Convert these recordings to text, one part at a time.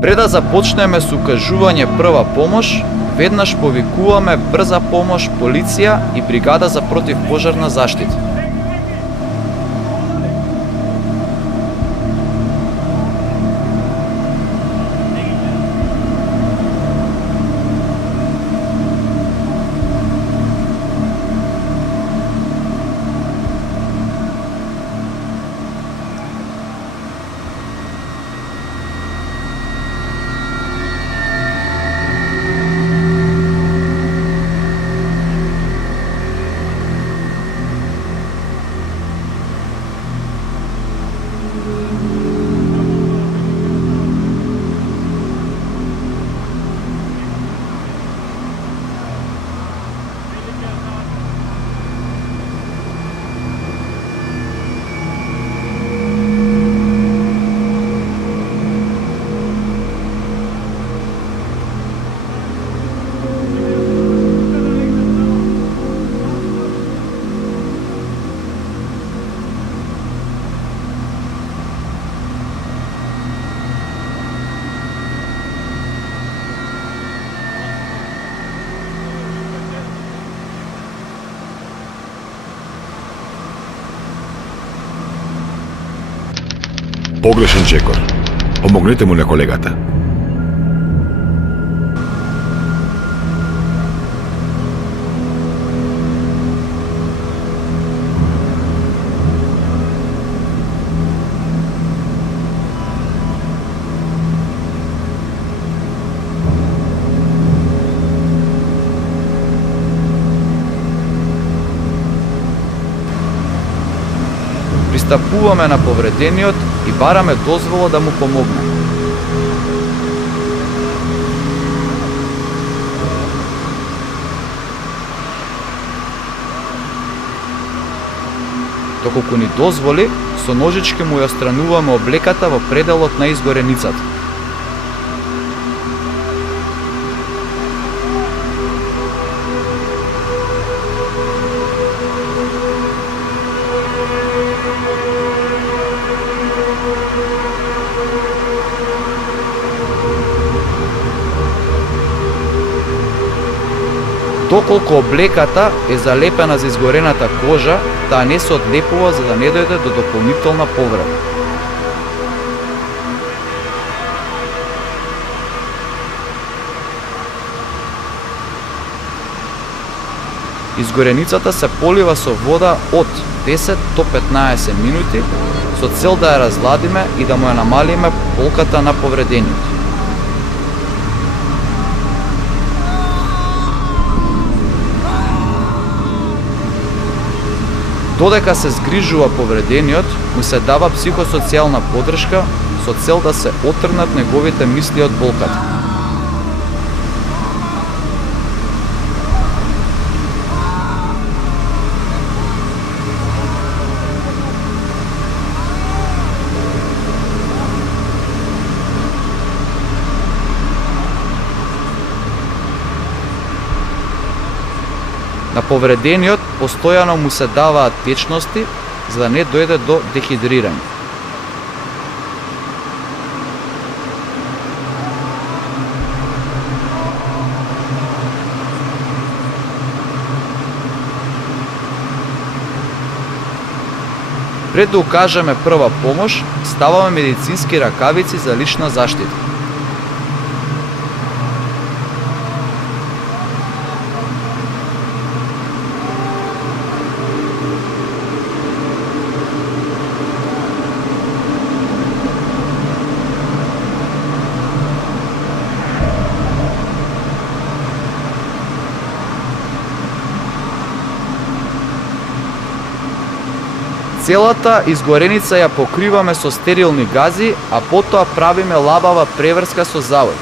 Пред да започнеме со укажување прва помош, веднаш повикуваме брза помош, полиција и бригада за противпожарна заштита. Погрешен чекор. Помогнете му на колегата. Пристапуваме на повредениот и бараме дозвола да му помогне. Доколку ни дозволи, со ножички му ја отстрануваме облеката во пределот на изгореницата. Доколку облеката е залепена за изгорената кожа, таа не се одлепува за да не дојде до дополнителна повреда. Изгореницата се полива со вода од 10 до 15 минути со цел да ја разладиме и да му ја намалиме болката на повредениот. Додека се згрижува повредениот, му се дава психосоцијална поддршка со цел да се отргнат неговите мисли од болката. На повредениот постојано му се даваат течности за да не дојде до дехидрирање. Пред да укажеме прва помош, ставаме медицински ракавици за лична заштита. Целата изгореница ја покриваме со стерилни гази, а потоа правиме лабава преврска со завој.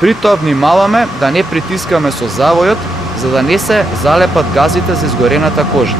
При тоа внимаваме да не притискаме со завојот, за да не се залепат газите за изгорената кожа.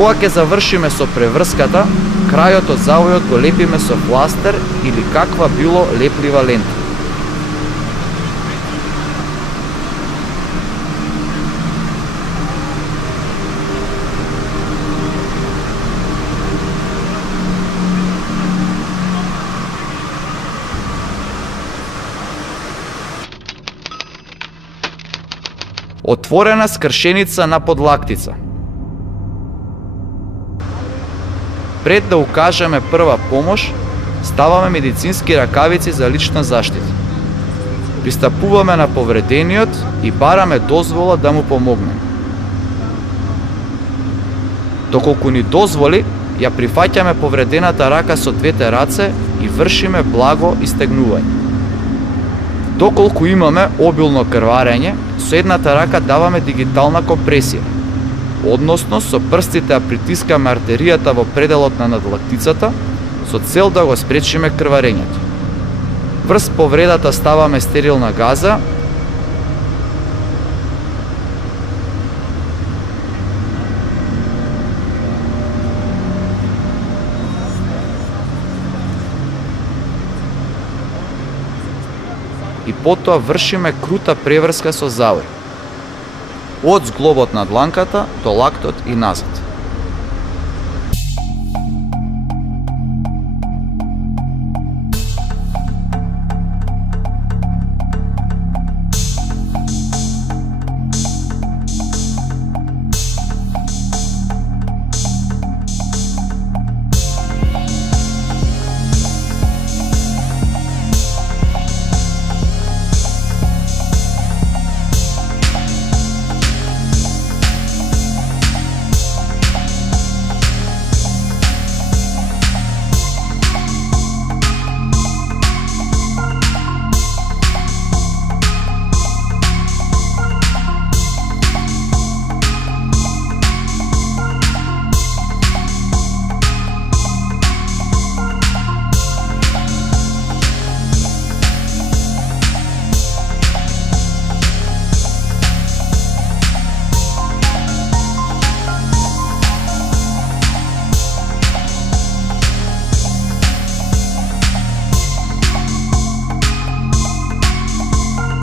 Кога ќе завршиме со преврската, крајот од завојот го лепиме со фластер или каква било леплива лента. Отворена скршеница на подлактица. Пред да укажеме прва помош, ставаме медицински ракавици за лична заштита. Пристапуваме на повредениот и бараме дозвола да му помогнеме. Доколку ни дозволи, ја прифаќаме повредената рака со двете раце и вршиме благо истегнување. Доколку имаме обилно крварење, со едната рака даваме дигитална компресија, односно со прстите ја притискаме артеријата во пределот на надлактицата со цел да го спречиме крварењето. Врз повредата ставаме стерилна газа и потоа вршиме крута преврска со завој од зглобот на дланката до лактот и назад.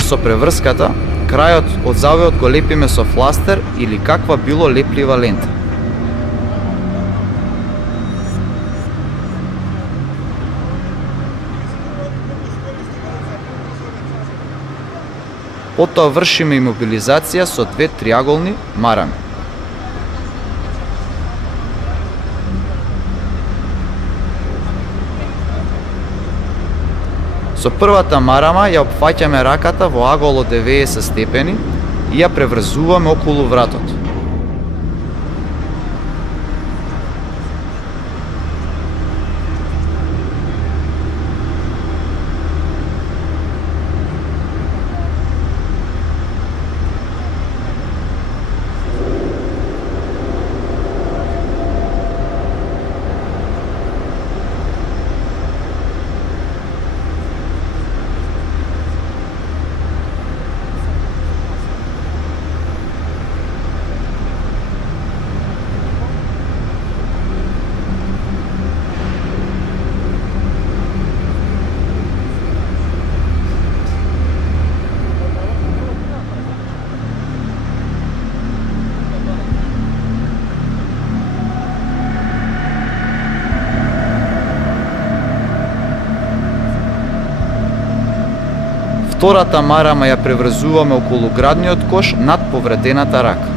Со преврската, крајот од завојот го лепиме со фластер или каква било леплива лента. Потоа вршиме имобилизација со две триаголни марами. Со првата марама ја опфаќаме раката во агол од 90 степени и ја преврзуваме околу вратот. Втората марама ја преврзуваме околу градниот кош над повредената рака.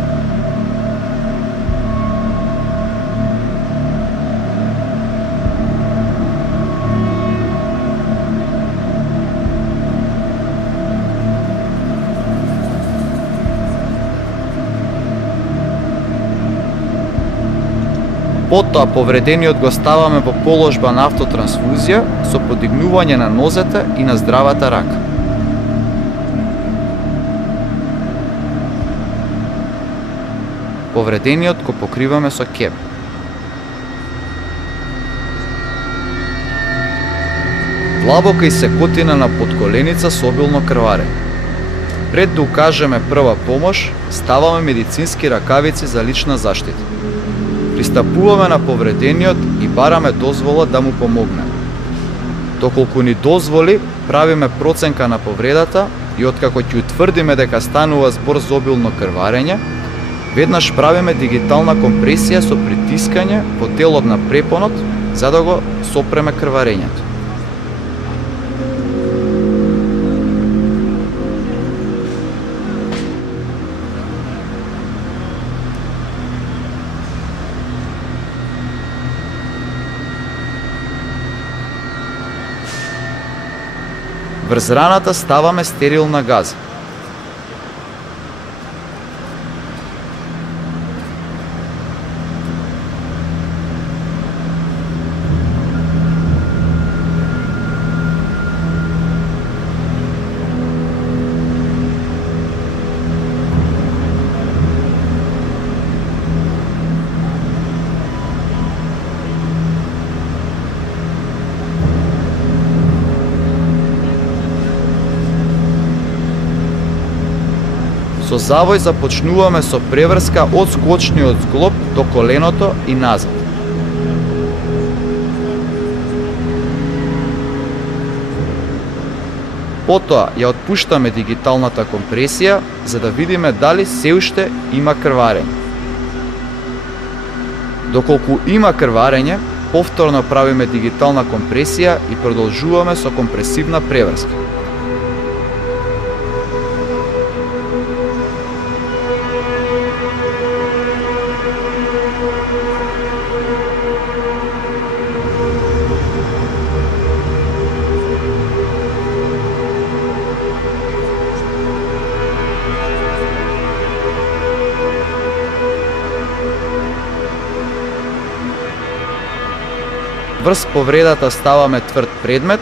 Потоа повредениот го ставаме во положба на автотрансфузија со подигнување на нозете и на здравата рака. Повредениот го покриваме со кеп. Длабока и секотина на подколеница со обилно крварење. Пред да укажеме прва помош, ставаме медицински ракавици за лична заштита. Пристапуваме на повредениот и бараме дозвола да му помогнеме. Доколку ни дозволи, правиме проценка на повредата и откако ќе утврдиме дека станува збор за обилно крварење, веднаш правиме дигитална компресија со притискање во делот на препонот за да го сопреме крварењето. Врз раната ставаме стерилна газа. Со завој започнуваме со преврска од скочниот зглоб до коленото и назад. Потоа ја отпуштаме дигиталната компресија за да видиме дали се уште има крварење. Доколку има крварење, повторно правиме дигитална компресија и продолжуваме со компресивна преврска. Врз повредата ставаме тврд предмет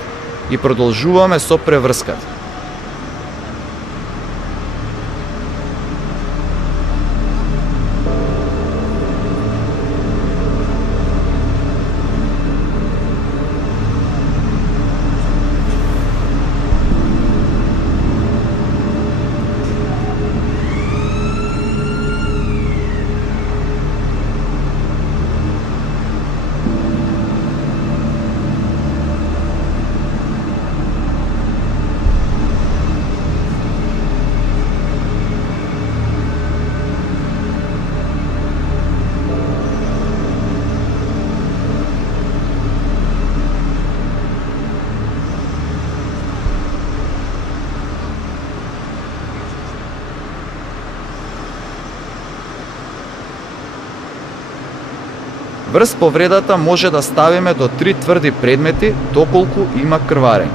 и продолжуваме со преврската. Врз повредата може да ставиме до 3 тврди предмети доколку има крварење.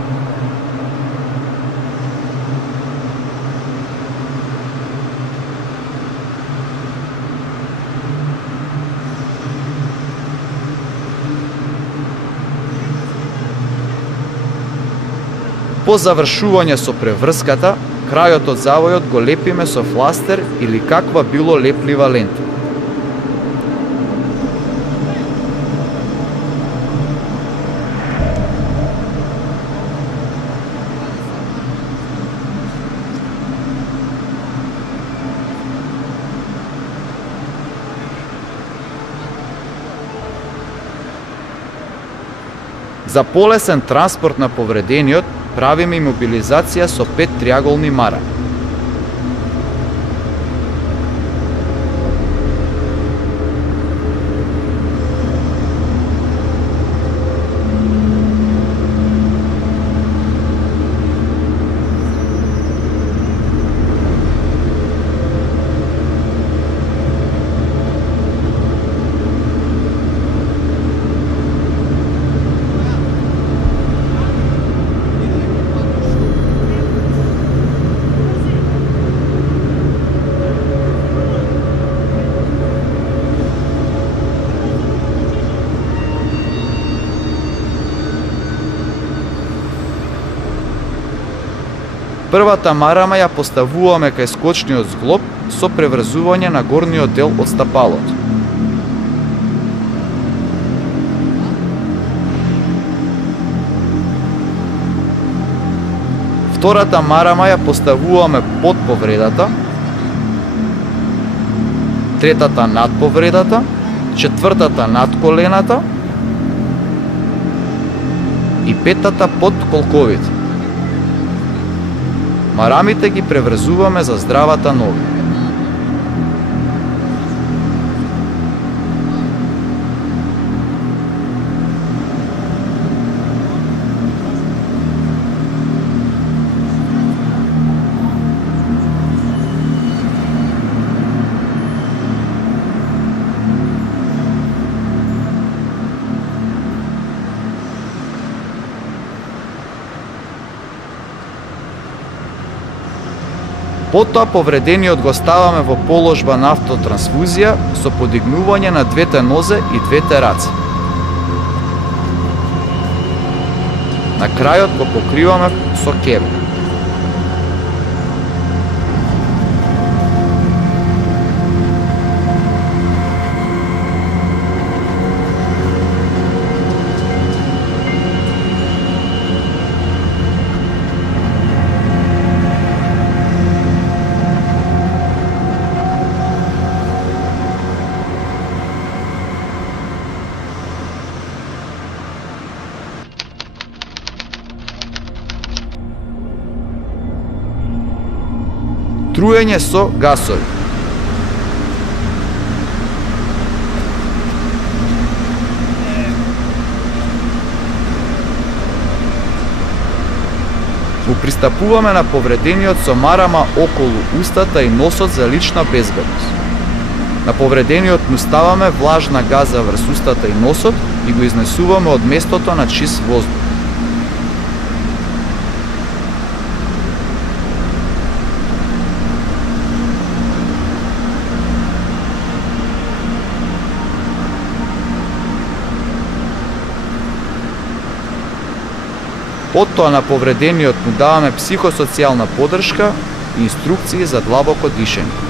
По завршување со преврската, крајот од завојот го лепиме со фластер или каква било леплива лента. За полесен транспорт на повредениот, правиме имобилизација со 5 триаголни мара. Првата марама ја поставуваме кај скочниот зглоб со преврзување на горниот дел од стапалот. Втората марама ја поставуваме под повредата, третата над повредата, четвртата над колената и петата под колковите. Марамите ги преврзуваме за здравата нога. Потоа повредениот го ставаме во положба на автотрансфузија со подигнување на двете нозе и двете раце. На крајот го покриваме со кебел. Труење со гасови. Го пристапуваме на повредениот со марама околу устата и носот за лична безбедност. На повредениот му ставаме влажна газа врз устата и носот и го изнесуваме од местото на чист воздух. Потоа на повредениот му даваме психосоцијална поддршка и инструкции за длабоко дишење.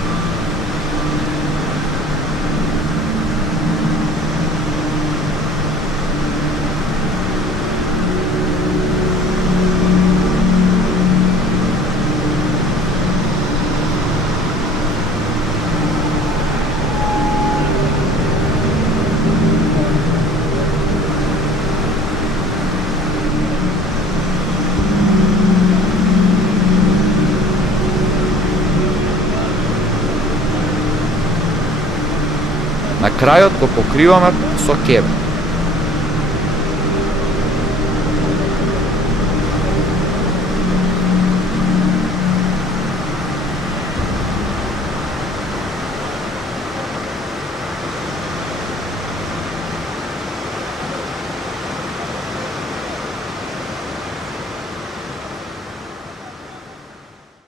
На крајот го покриваме со кебел.